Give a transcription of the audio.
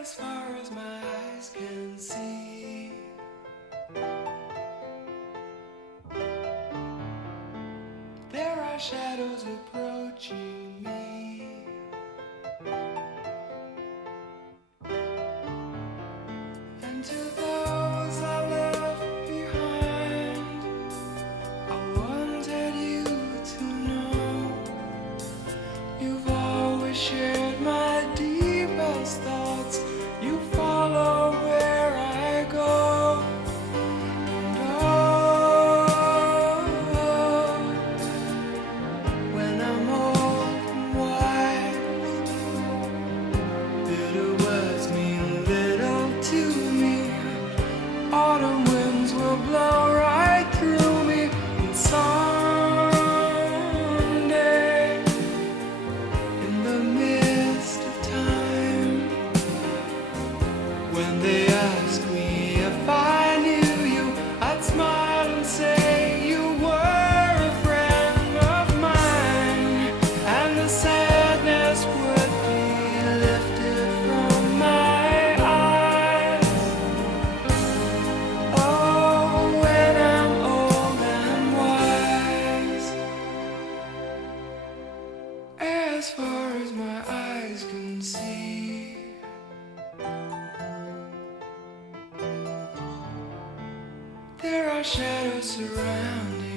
as far as my eyes can see. There are shadows approaching me. And to those I left behind, I wanted you to know you've always shared my deepest thoughts. You follow where I go. And oh, when I'm old and wise, bitter words mean little to me. Autumn winds will blow right through me. And someday, in the midst of time, when they ask me if I knew you, I'd smile and say you were a friend of mine, and the sadness would be lifted from my eyes. Oh, when I'm old and wise, as far as my eyes can see. There are shadows surrounding